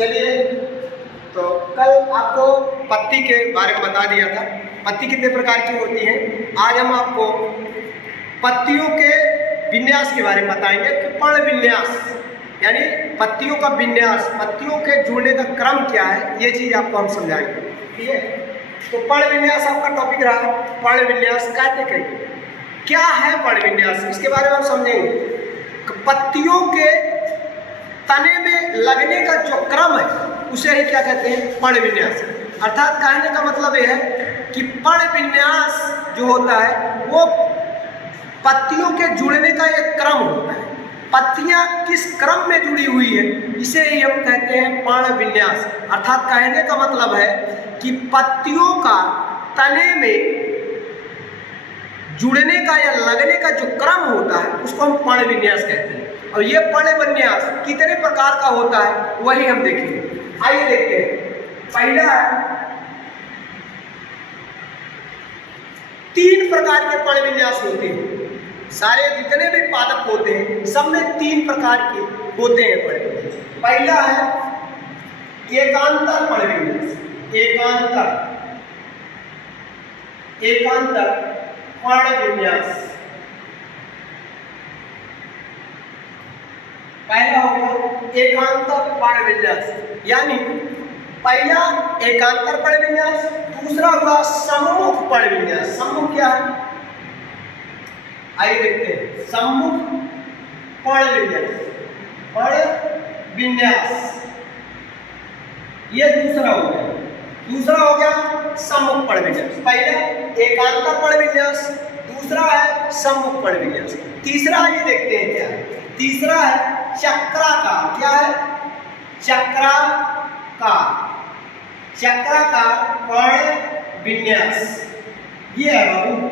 चलिए, तो कल आपको पत्ती के बारे में बता दिया था। पत्ती कितने प्रकार की होती हैं। आज हम आपको पत्तियों के विन्यास के बारे में बताएंगे कि पर्ण विन्यास यानी पत्तियों का विन्यास, पत्तियों के जुड़ने का क्रम क्या है, ये चीज़ आपको हम समझाएंगे। ठीक है, तो पर्ण विन्यास आपका टॉपिक रहा। पर्ण विन्यास कहते कहिए क्या है पर्ण विन्यास, इसके बारे में हम समझेंगे। पत्तियों के तने में लगने का जो क्रम है उसे ही क्या कहते हैं, पर्ण विन्यास। अर्थात कहने का मतलब यह है कि पर्ण विन्यास जो होता है वो पत्तियों के जुड़ने का एक क्रम होता है। पत्तियां किस क्रम में जुड़ी हुई है इसे ही हम कहते हैं पर्ण विन्यास। अर्थात कहने का मतलब है कि पत्तियों का तने में जुड़ने का या लगने का जो क्रम होता है उसको हम पर्ण विन्यास कहते हैं। और ये पर्ण विन्यास कितने प्रकार का होता है वही हम देखेंगे। आइए देखते हैं। पहला है 3 प्रकार के पर्ण विन्यास होते हैं। सारे जितने भी पादप होते हैं सब में 3 प्रकार के होते हैं पर्ण विन्यास। पहला है एकांतर पर्ण विन्यास। एकांतर पर्ण विन्यास पहला हो गया एकांतर पर्ण विन्यास, यानी पहला एकांतर पर्ण विन्यास, दूसरा हुआ सम्मुख पर्ण विन्यास। सम्मुख क्या है, आइए देखते हैं। सम्मुख पर्ण विन्यास ये दूसरा हो गया। दूसरा हो गया सम्मुख पर्ण विन्यास। पहला एकांतर पर्ण विन्यास, दूसरा है सम्मुख पर्ण विन्यास। तीसरा ये देखते हैं क्या है। तीसरा है चक्राकार। क्या है, चक्राकार पर्ण विन्यास। ये है बाबू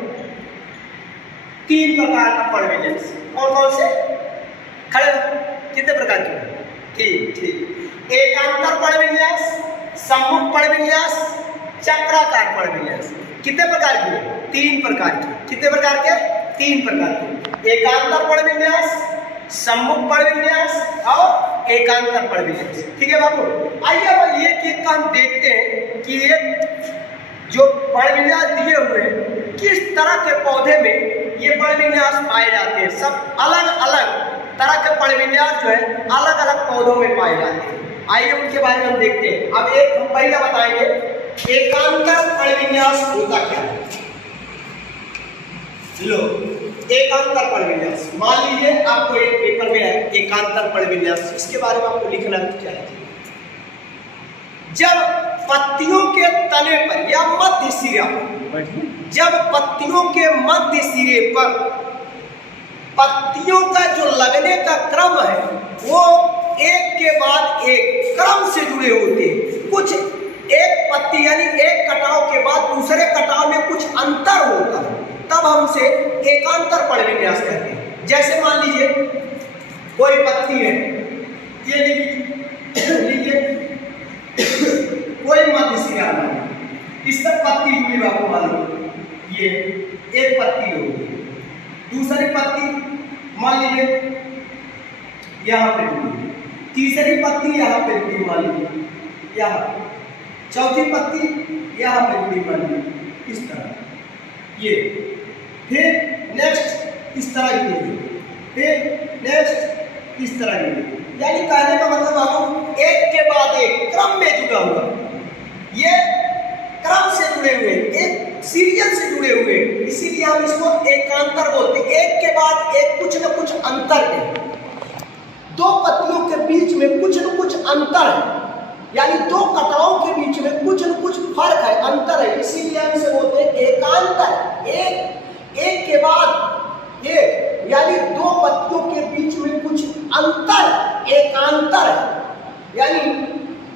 3 प्रकार का पर्ण विन्यास। कौन कौन से, खड़े कितने प्रकार के, ठीक। एकांतर पर्ण विन्यास, सम्मुख पर्ण विन्यास, चक्राकार पर्ण विन्यास। कितने प्रकार के, 3 प्रकार के। कितने प्रकार के, 3 प्रकार के। एकांतर पर्ण विन्यास, सम्मुख पर्ण विन्यास और एकांतर पर्ण विन्यास। ठीक है बाबू। आइए अब एक का हम देखते हैं कि ये जो पर्ण विन्यास दिए हुए हैं किस तरह के पौधे में ये पर्ण विन्यास पाए जाते हैं। सब अलग अलग तरह के पर्ण विन्यास जो है अलग अलग पौधों में पाए जाते हैं। आइए उनके बारे में हम देखते हैं। अब एक हम पहला बताएंगे एकांतर पर्ण विन्यास होता क्या है। लो, एकांतर पर्ण विन्यास, मान लीजिए आपको एक पेपर में है एकांतर पर्ण विन्यास, इसके बारे में आपको लिखना चाहिए। जब पत्तियों के तने पर या मध्य सिरा पर, जब पत्तियों के मध्य सिरे पर पत्तियों का जो लगने का क्रम है वो एक के बाद एक क्रम से जुड़े होते हैं। कुछ एक पत्ती यानी एक कटाव के बाद दूसरे कटाव में कुछ अंतर होता है, तब हम उसे एकांतर पर्ण विन्यास कहते हैं। जैसे मान लीजिए कोई पत्ती है, ये लीजिए कोई मध्य सिरा है, इस पर पत्ती जुड़ी आपको मालूम, ये एक पत्ती होगी, दूसरी पत्ती मान लीजिए यहाँ पे जुड़ी, तीसरी पत्ती यहाँ पे जुड़ी मान लीजिए, यहाँ चौथी पत्ती यहाँ पे जुड़ी मान लीजिए, इस तरह ये, फिर नेक्स्ट इस तरह जुड़ी, फिर नेक्स्ट इस तरह जुड़ी। यानी कहने का मतलब हम एक के बाद एक क्रम में जुड़ा हुआ, ये क्रम से जुड़े हुए, एक सीरियल से जुड़े हुए, इसीलिए हम इसको एकांतर बोलते हैं। एक के बाद एक कुछ न कुछ अंतर है, 2 पत्तियों के बीच में कुछ न कुछ अंतर है, यानी 2 कटाओं के बीच में कुछ न कुछ फर्क है, अंतर है, इसीलिए हम इसे बोलते हैं एकांतर। एक के बाद एक, यानी 2 पत्तियों के बीच में कुछ अंतर, एकांतर है, यानी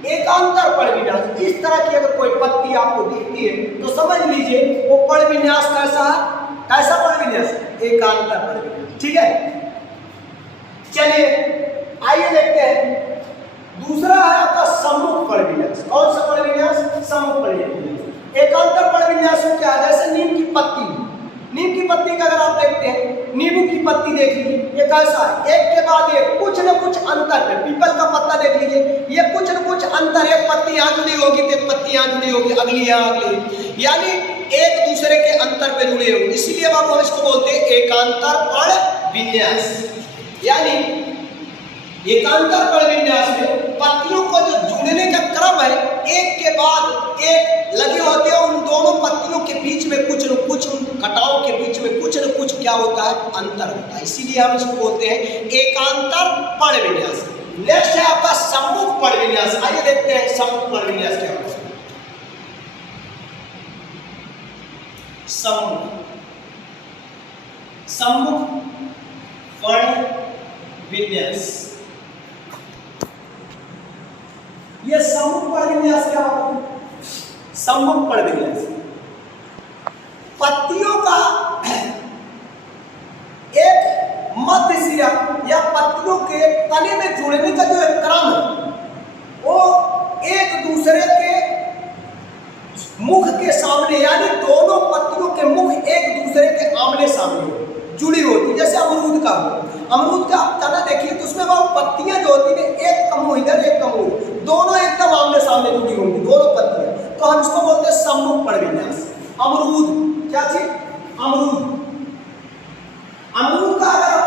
एकांतर पर्ण विन्यास। इस तरह की अगर कोई पत्ती आपको दिखती है तो समझ लीजिए वो पर्ण विन्यास कैसा है, कैसा पर्ण विन्यास, एकांतर पर्ण विन्यास। ठीक है, चलिए आइए देखते हैं। दूसरा है आपका सम्मुख पर्ण विन्यास। कौन सा पर्ण विन्यास, सम्मुख पर्ण विन्यास। एकांतर पर्ण विन्यास में क्या है, जैसे नीम की पत्ती, नीम की पत्ती का अगर आप देखते हैं, नींबू की पत्ती देख लीजिए, ये कैसा है, एक के बाद एक कुछ न कुछ अंतर है। पीपल का पत्ता देख लीजिए, ये कुछ न कुछ अंतर, एक पत्ती यहाँ जुड़ी होगी तो एक पत्ती यहाँ जुड़ी होगी, अगली यहाँ अगली, यानी एक दूसरे के अंतर पे जुड़े होंगे। इसीलिए हम इसको बोलते हैं एकांतर पर्ण विन्यास। यानी एकांतर पर्ण विन्यास में पत्तियों को जो जुड़ने का क्रम है, एक के बाद एक लगे होते हैं, उन दोनों पत्तियों के बीच में कुछ न कुछ, उन कटाओं के बीच में कुछ न कुछ क्या होता है, अंतर होता है। इसीलिए हम इसको बोलते हैं एकांतर पर्ण विन्यास। नेक्स्ट है आपका सम्मुख पर्ण विन्यास। आइए देखते हैं सम्मुख पर्ण विन्यास क्या होता है। सम्मुख पर्ण विन्यास, ये सम्मुख पर्ण विन्यास क्या होता है? सम्मुख पर्ण विन्यास पत्तियों का एक मध्य सिरा या पत्तियों के तने में जुड़ने का जो एक क्रम है, वो एक दूसरे के मुख के सामने, यानी दोनों पत्तियों के मुख एक दूसरे के आमने सामने जुड़ी होती। जैसे अमरूद का तना देखिए तो उसमें वो पत्तियां जो होती है, एक कमू इधर एक कमू, दोनों एकदम आमने सामने जुड़ी होंगी दोनों पत्तियां, तो हम इसको बोलते हैं सम्मुख पर्ण विन्यास। अमरूद क्या चीज? अमरूद का अगर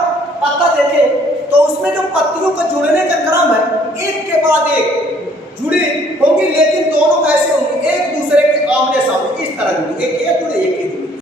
पत्ता देखें तो उसमें जो पत्तियों को जुड़ने का